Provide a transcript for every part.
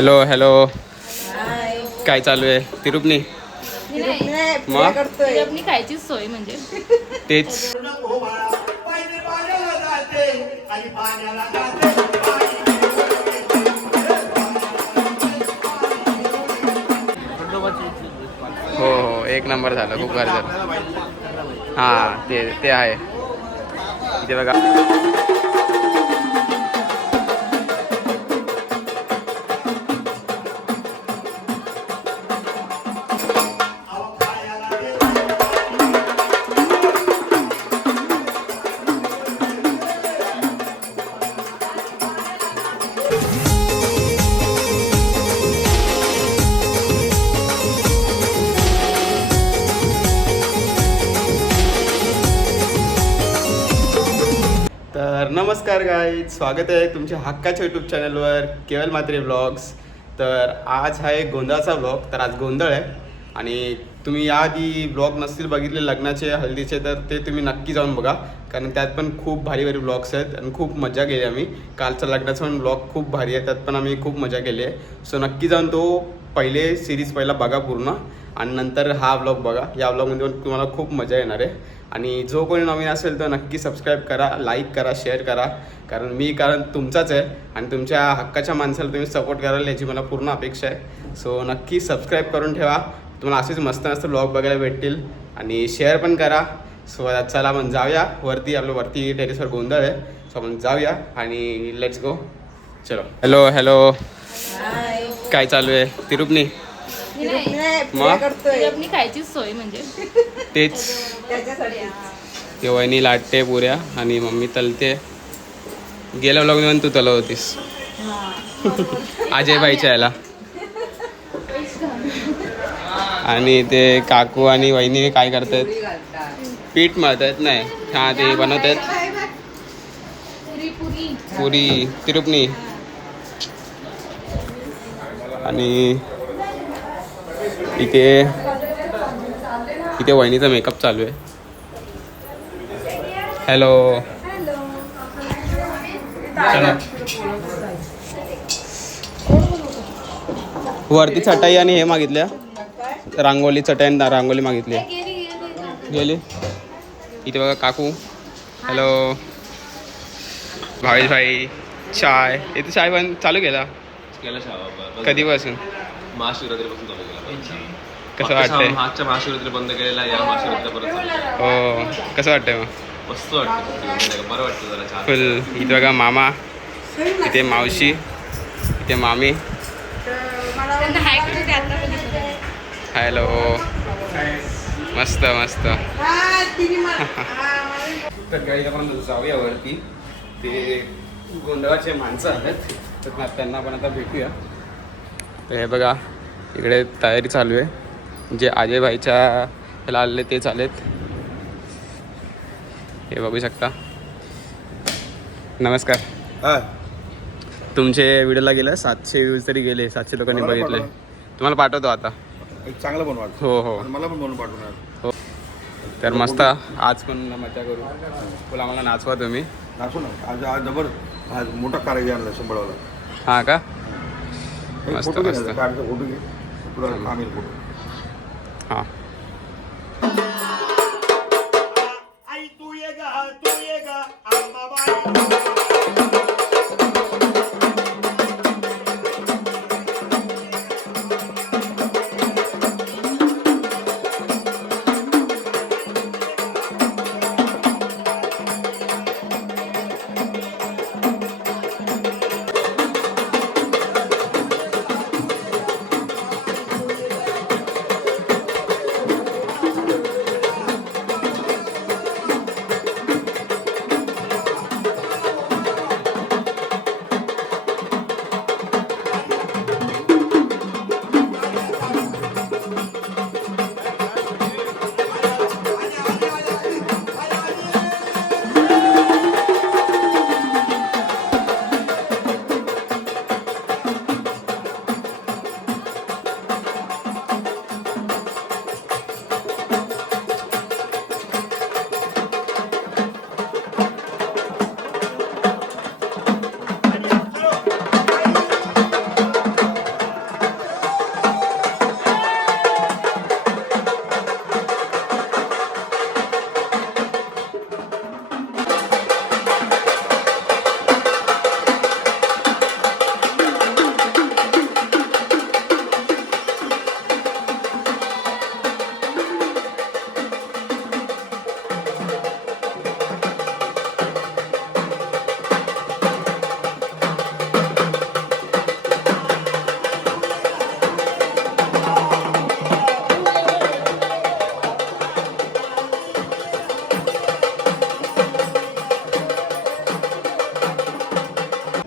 Hello hello. हाय. काय चालू आहे तिरुपनी? मग आपली खायचीच सोय म्हणजे तेच. हो हो, एक नंबर झालं, खूप भारी झालं. हां ते ते आहे इथे बघा. तर नमस्कार गाईज, स्वागत आहे तुमच्या हक्काच्या यूट्यूब चॅनलवर केवल म्हात्रे व्लॉग्स. तर आज आहे गोंधळाचा व्लॉग. तर आज गोंधळ आहे आणि तुम्ही याआधी व्लॉग नसतील बघितले लग्नाचे हल्दीचे तर ते तुम्ही नक्की जाऊन बघा, कारण त्यात पण खूप भारी भारी व्लॉग्स आहेत आणि खूप मजा केली आम्ही. कालचा लग्नाचा पण व्लॉग खूप भारी आहे, त्यात पण आम्ही खूप मजा केली आहे. सो नक्की जाऊन तो पहिले सिरीज पहिला बघा पूर्ण आणि नंतर हा व्लॉग बघा. या व्लॉगमध्ये पण तुम्हाला खूप मजा येणार आहे. आणि जो कोणी नवीन असेल तर नक्की सबस्क्राईब करा, लाईक करा, शेअर करा, कारण तुमचाच आहे आणि तुमच्या हक्काच्या माणसाला तुम्ही सपोर्ट कराल याची मला पूर्ण अपेक्षा आहे. सो नक्की सबस्क्राईब करून ठेवा, तुम्हाला असेच मस्त मस्त व्लॉग बघायला भेटतील आणि शेअर पण करा. सो चला आपण जाऊया वरती, आपलं वरती टेरेसवर गोंधळ आहे. सो आपण जाऊया आणि लेट्स गो. चलो. Hello hello. काय चालू आहे तिरुपनी? मग आपली खायचीच सोय म्हणजे तेच. ते वहिनी लाटते पुऱ्या आणि मम्मी तलते. गेल्या व्लॉग पण तू तलत होतीस अजय भाईच्या याला. आणि ते काकू आणि वहिनी काय करतात? पीठ मळतात नाही, हां ते बनवतात पुरी तिरुपनी. आणि इथे वहिनीचा मेकअप चालू आहे. हॅलो. चला वरती चटाई आणि हे मागितल्या, रांगोली चटाई, रांगोली मागितली. गेली इथे बघा काकू. हॅलो भावेश भाई. चाय इथे चाय पण चालू केला कधीपासून? महाशिवरात्रीपासून चालू केला. कसं वाटतंय? मागच्या महाशिवरात्री बंद केलेला, या महाशिवरात्री परत चालू केला. हो, कसं वाटतंय मग? मस्त वाटतं, बरं वाटतं जरा छान. फुल. इथे बघा मामा, इथे मावशी, इथे मामी. हॅलो. मस्त मस्त. तर काही आपण जाऊया वरती. ते गोंधळाचे माणसं आहेत तर त्यांना पण आता भेटूया. तर हे बघा इकडे तयारी चालू आहे, जे अजय भाईच्या ह्याला आलेले ते चालेत. हे बघू शकता. नमस्कार. तुमचे व्हिडिओला गेलं 700 व्ह्यूज तरी गेले, 700 लोकांनी बघितले. तुम्हाला पाठवतो आता. चांगलं बनवा. हो हो, मला पण बनवून पाठवणार. हो. तर मस्त आज पण मजा करू. बोला आम्हाला नाचवा तुम्ही. नाचू ना. आज जबर आज मोठा कार्यक्रम आणला शंभरवाला. हां का? एक मस्त फोटो घे मस्त. ना, काढतो फोटो घे. तुला काम येईल फोटो. हां. आई तू ये गा अंबाबाई.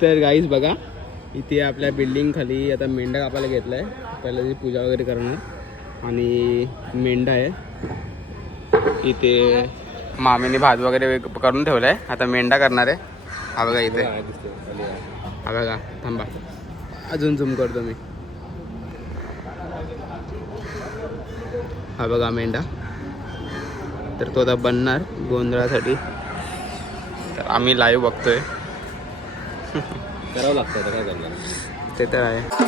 तर गाईज बघा इथे आपल्या बिल्डिंग खाली आता मेंढा कापायला घेतला आहे. पहिला ती पूजा वगैरे करणार आणि मेंढा आहे इथे. मामीने भात वगैरे करून ठेवला आहे, आता मेंढा करणार आहे. हा बघा इथे, हा बघा. थांबा अजून झूम करतो मी. हा बघा मेंढा. तर तो आता बनणार गोंधळासाठी. तर आम्ही लाईव्ह बघतोय. करावं लागतं आता काय करणार. ते तर आहे.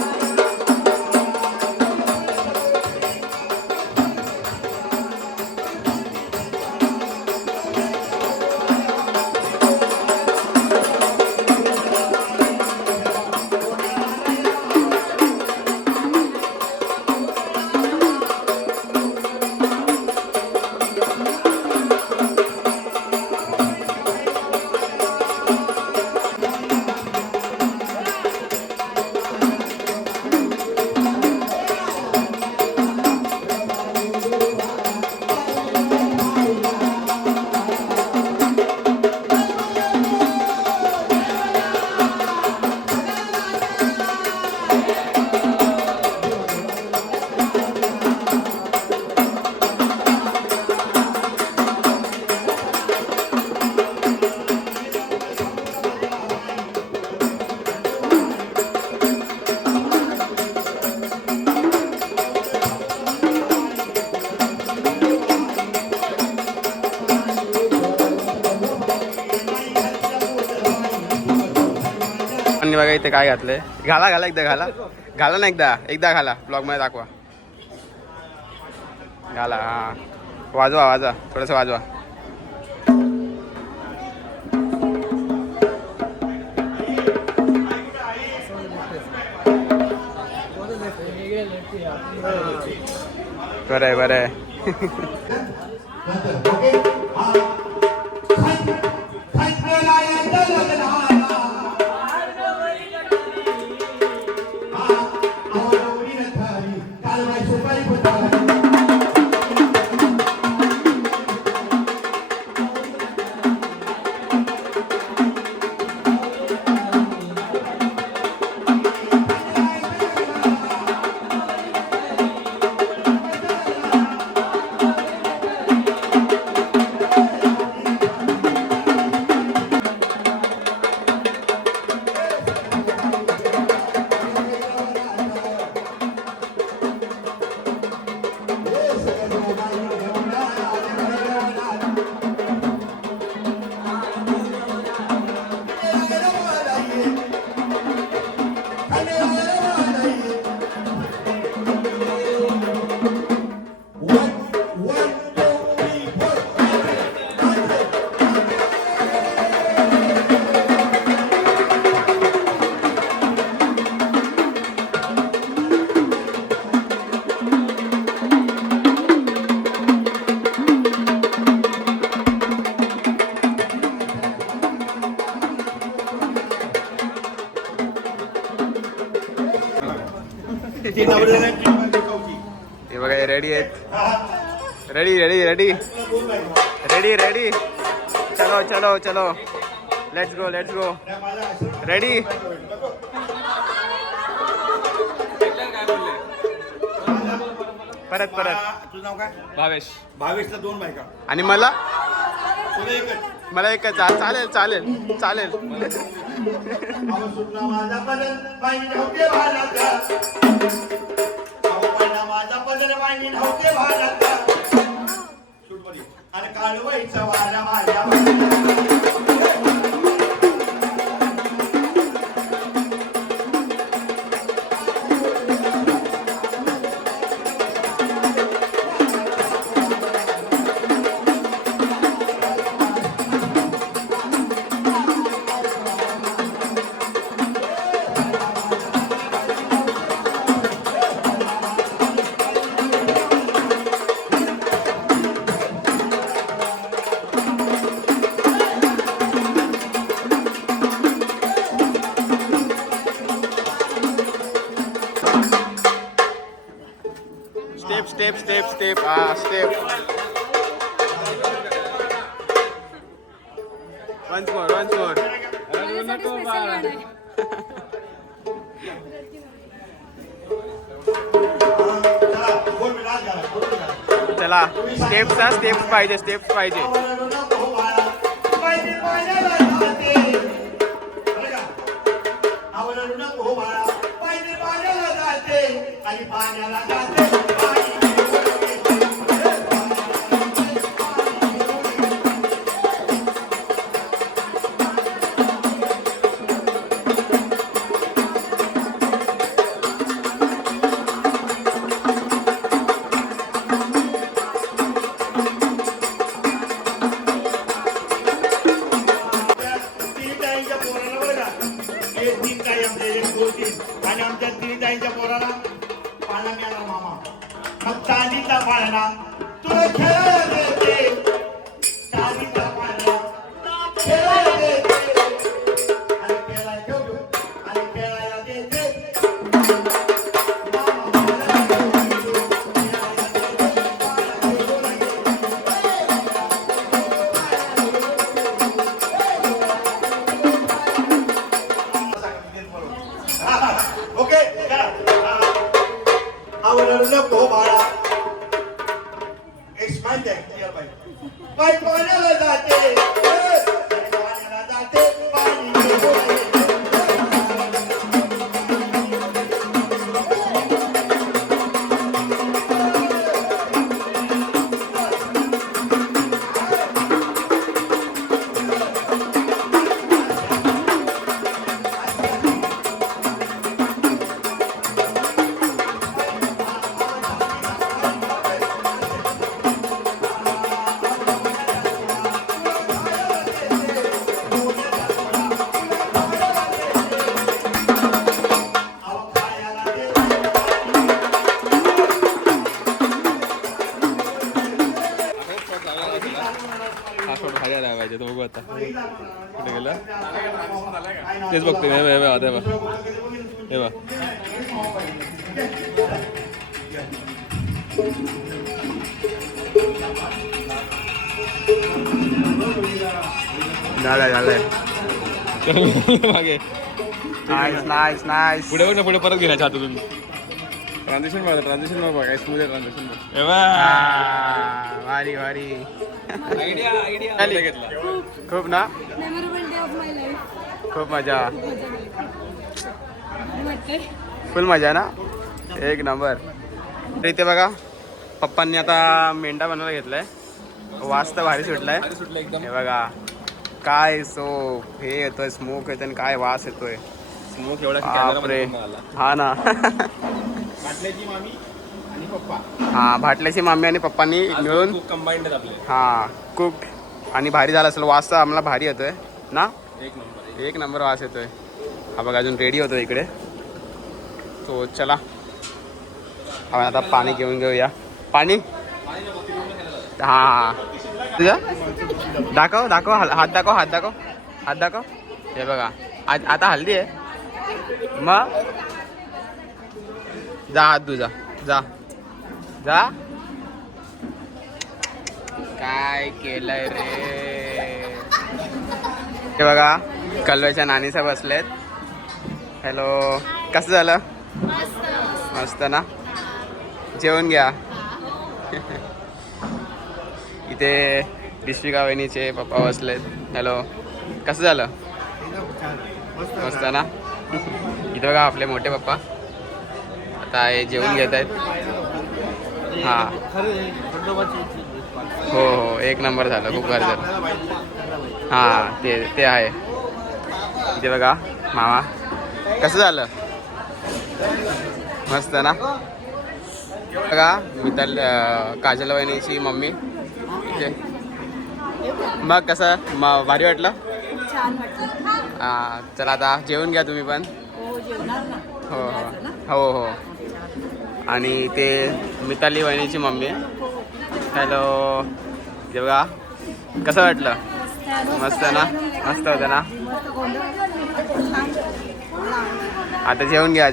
आणि बघा इथे काय घातलंय. घाला घाला एकदा घाला. घाला ना एकदा घाला. ब्लॉग मध्ये दाखवा. घाला. हा वाजवा थोडंसं वाजवा. बरं आहे. ते नवऱ्याला हे बघा रेडी आहेत. रेडी चलो लेट्स गो रेडी. परत तुझं नाव काय? भावेशला 2 बायका आणि मला तुला एकच. मला एकच. चालेल माझा पदर बाई नव्हते भालाचा. माझा पदर बाई नव्हते भालाचा. आणि काळवाईचा वारा माझ्या. स्टेप. Once more. चला, बोल मी लाज घाला, बोल घाला. चला स्टेप्स पाहिजे आवडलं नको बाळा, पाहिजे पाण्याला जाते. बरं का? आवडलं नको बाळा, पाहिजे पाण्याला जाते आणि पाण्याला जाते पाणी घेऊन येते. तीन ताईंच्या पोराला बरं का? हे तीन ताई आमच्या एक, दोन, तीन. आणि आमच्या तीन ताईंच्या पोराला पाळणा मिळाला मामा. मग चांदीचा पाळणा तुला खेळायला देते. चांदीचा पाळणा खेळायला देते. आणि खेळायला ठेवतो. आणि खेळायला देते. मामा मला खेळायला देते. पाळणा खेळू लागेल. ओके आवडलं नको बाळा एक स्माइल आहे पाय पाण्याला जाते पाण्याला जाते पाणी घेऊन येते. हा शॉट भारी आला पाहिजे तो बघू आता कुठे गेला तेच बघतोय हे बघ हे बघ हे बघ झालंय मागे नाईस नाईस पुढे परत गेला हातातून ट्रान्झिशन बघा काय स्मूथ ट्रान्झिशन भारी भारी आयडिया घेतला खूप ना memorable day of my life. खूप मजा फुल मजा ना एक नंबर. तर इथे बघा पप्पांनी आता मेंढा बनवायला घेतलाय वास तर भारी सुटलाय हे बघा काय सो हे येतोय स्मोक येतोय आणि काय वास येतोय स्मोक एवढा बापरे हा ना भाटल्याची मामी आणि पप्पा हा भाटल्याची मामी आणि पप्पांनी मिळून कंबाईंड आपले हा कुक आणि भारी झाला असेल वास तर आम्हाला भारी येतोय ना एक नंबर वास येतोय हा बघा अजून रेडी होतो इकडे तो चला आपण आता पाणी घेऊन घेऊया पाणी हा तुझा दाखव हात दाखव हे बघा आता हल्दी आहे मग जा हात तुझा जा काय केलंय रे हे बघा कल्व्याच्या नानीसा बसलेत हॅलो कसं झालं मस्त ना जेवण घ्या इथे डिस्ट्रिका वहिनीचे पप्पा बसलेत हॅलो कसं झालं मस्त ना इथे बघा आपले मोठे पप्पा आता हे जेवण घेत आहेत हां हो एक नंबर झालं खूप भारी झालं हां ते आहे इथे बघा मामा कसं झालं मस्त ना बघा मिताल काजल वहिनीची मम्मी मग कसं भारी वाटलं छान वाटलं. हां चला आता जेवून घ्या तुम्ही पण हो जेवणार ना. हो आणि ते मिताली वहिनीची मम्मी हॅलो हे बघा कसं वाटलं मस्त ना मस्त होतं ना आता जेवून घ्या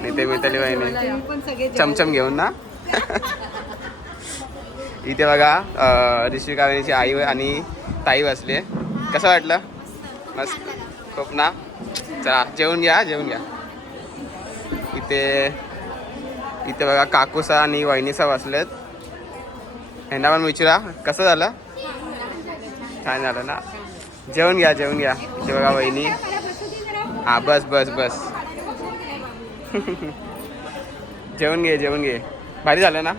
नाही ते मिताली वहिनी चमचम घेऊन ना इथे बघा ऋषिका वहिनीची आई आणि ताई बसले कसं वाटलं मस्त खूप ना चला जेवून घ्या जेवून घ्या. इथे बघा काकूसा आणि वहिनीसा बसलेत. ह्यांना पण विचारा कसं झालं. छान झालं ना. जेवून घ्या जेवून घ्या. इथे बघा वहिनी. हा बस बस बस. जेवून घे. भारी झालं ना.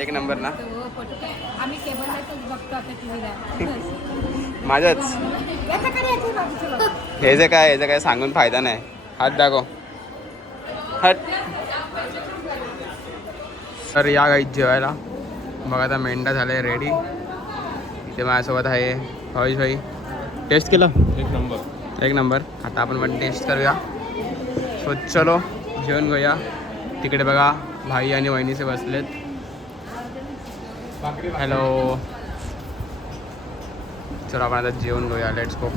एक नंबर ना. आम्ही केबललाच बघतो आता टीव्हीला. माझंच ह्याचं काय सांगून फायदा नाही. हात दाखव. हट. तर या गाईत जेवायला. बघा आता मेंढा झालाय रेडी. इथे माझ्यासोबत आहे भावेश भाई. टेस्ट केलं. एक नंबर. आता आपण पण टेस्ट करूया. सो चलो जेवण घेऊया. तिकडे बघा भाई आणि वहिनीचे बसलेत. हॅलो. चलो आपण आता जेवण घेऊया. Let's go.